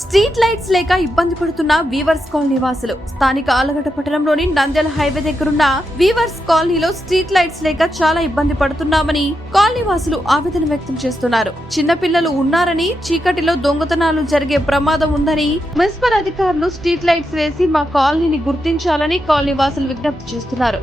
Street lights లేక ఇబ్బంది పడుతున్న వీవర్స్ కాలనీ వాసులు. స్థానిక ఆలగడ్డ పట్టణంలోని నంద్యాల హైవే దగ్గరున్న వీవర్స్ కాలనీలో స్ట్రీట్ లైట్స్ లేక చాలా ఇబ్బంది పడుతున్నామని కాలనీ వాసులు ఆవేదన వ్యక్తం చేస్తున్నారు. చిన్న పిల్లలు ఉన్నారని, చీకటిలో దొంగతనాలు జరిగే ప్రమాదం ఉందని మున్సిపల్ అధికారులు స్ట్రీట్ లైట్స్ వేసి మా కాలనీని గుర్తించాలని కాలనీ వాసులు విజ్ఞప్తి చేస్తున్నారు.